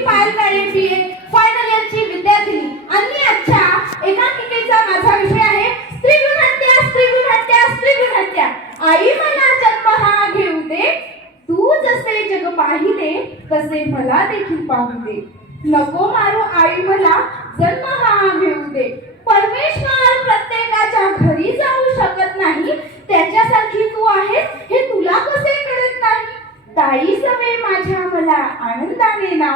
पायल final इयरची आणि आजच्या एकांकिकेचा माझा विषय आहे हत्या हत्या हत्या आई मला जन्म हा घेऊ दे. तू जसे जग पाहिले तसे मला देखील पाहू दे. नको मारू आई मला जन्म हा घेऊ दे. परमेश्वर प्रत्येकाच्या घरी जाऊ शकत नाही. त्याच्यासारखी तू आहेस हे तुला कसे कळत नाही ताई सवे माझ्या मला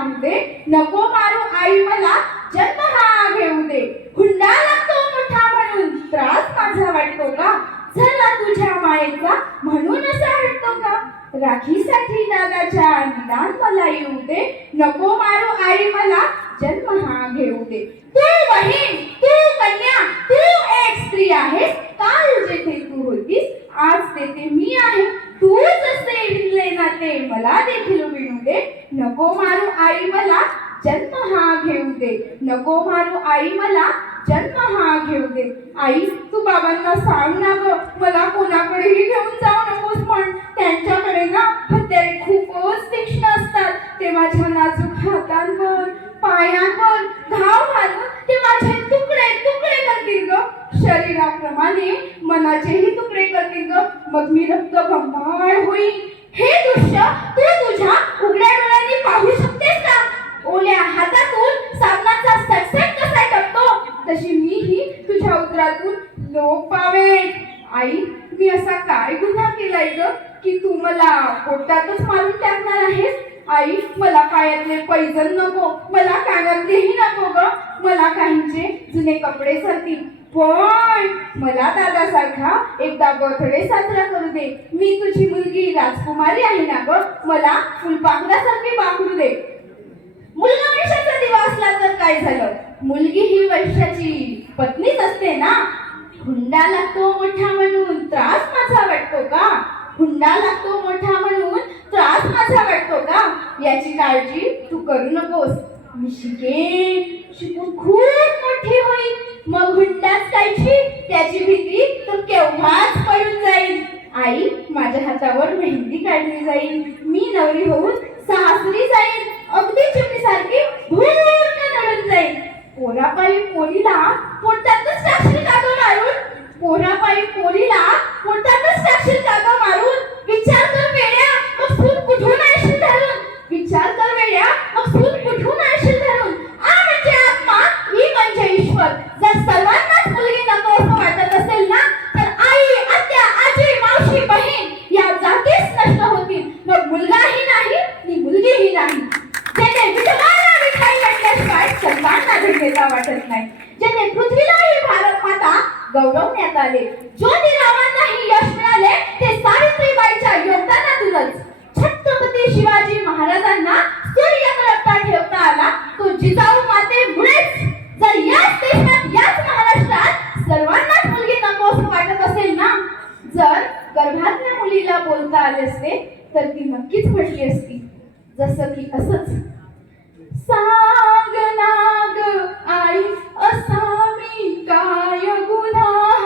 आनंदाने दे नको मारू आई मला जन्म हा घेऊ दे. हुंडा लागतो मोठा म्हणून त्रास माझा वाटतो का? झाला तुझ्या मायेचा म्हणून असा वाटतो का? राखीसाठी दादाच्या निदान मला येऊ दे. नको मारू आई मला जन्म हा घेऊ दे. तू बहीण तू कन्या तू एक स्त्री आहेस काल जेथे तू होतीस आज तेथे मी आहे तू जसे विणले नाते मला देखील विणू दे नको मारू आई मला जन्म हा घेऊ दे. नको मारू आई मला जन्म हा घेऊ दे. आई तू बाबांना सांग ना ग मला कोणाकडेही घेऊन जाऊ नकोस पण. त्यांच्याकडे ना हत्यारे खूपच तीक्ष्ण असतात. ते माझ्या नाजूक हातांवर पायांवर घाव घालून ते माझे तुकडे तुकडे करतील ग. शरीराप्रमाणे मनाचेही तुकडे करतील ग. मग मी रक्त बंबाळ होईल हे दृश्य तू लोप पावे आई मी असा काय गुन्हा केलाय ग? की तू मला पोटातच मारून टाकणार आहेस? आई मला पायातले पैजण नको. मला कानातलेही नको ग. मला काहींचे जुने कपडे सरतील. पण मला दादासारखा एकदा बर्थडे साजरा करू दे. मी तुझी मुलगी राजकुमारी आहे ना ग? मला फुलपाखरासारखी पाखरू दे. मुलगा वैशाचा दिवा असला तर काय झालं? मुलगी ही वैशाची पत्नीच असते ना? हुंडा लागतो मोठा म्हणून त्रास माझा वाटतो का? हुंडा लागतो मोठा म्हणून त्रास माझा वाटतो का? याची काळजी तू करू नकोस. मी शिकेन. शिकून खूप मोठी होईल मग हुंडाच कायची? त्याची भीती तर केव्हाच पडून जाईल. आई माझ्या हातावर मेहंदी काढली जाईल. मी नवरी होऊन सासरी जाईल अगदी चिमणीसारखी भूर्ण नडून जाईल पोरापायी पोरीला पोटातच टाकशील का आणून मारून पोरापायी पोरीला मिळाले. आले ज्योतिरावांनाही यश मिळाले ते सावित्रीबाईच्या योगदानातूनच. छत्रपती शिवाजी महाराजांना सूर्य सूर्यकडे ठेवता आला. तो जिजाऊ मातेमुळेच जर याच देशात याच महाराष्ट्रात सर्वांनाच मुलगी नको असं वाटत असेल ना? जर गर्भातल्या मुलीला बोलता आले असते तर ती नक्कीच म्हटली असती. जसं की असंच. सांग नाग आई असा मी काय गुन्हा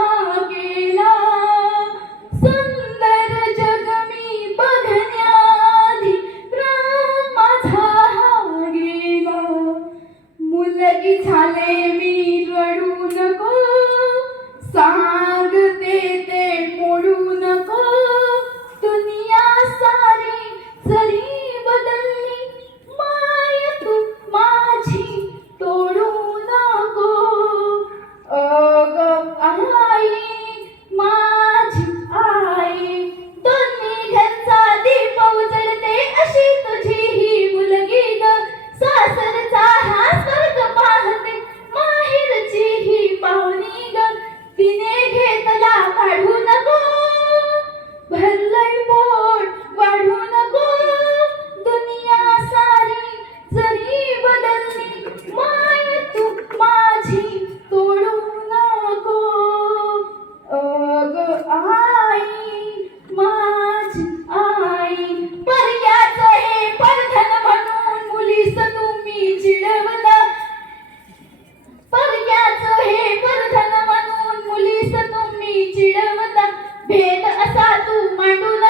चिडवता. भेद असा तू मांडून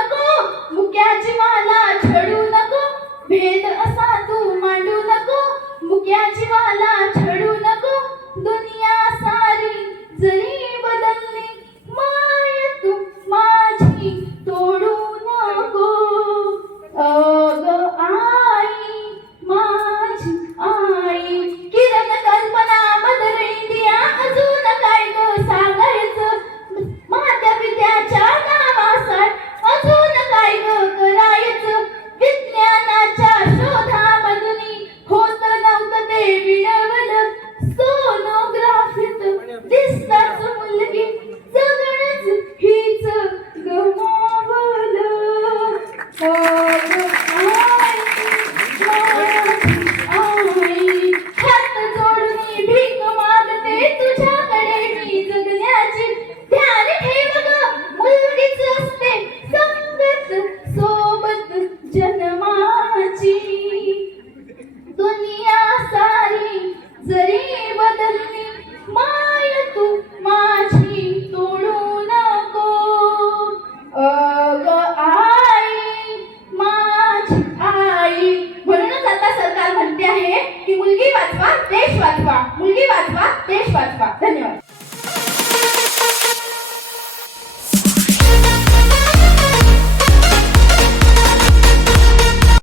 Santa's वाचवा देश वाचवा मुलगी वाचवा देश वाचवा. धन्यवाद.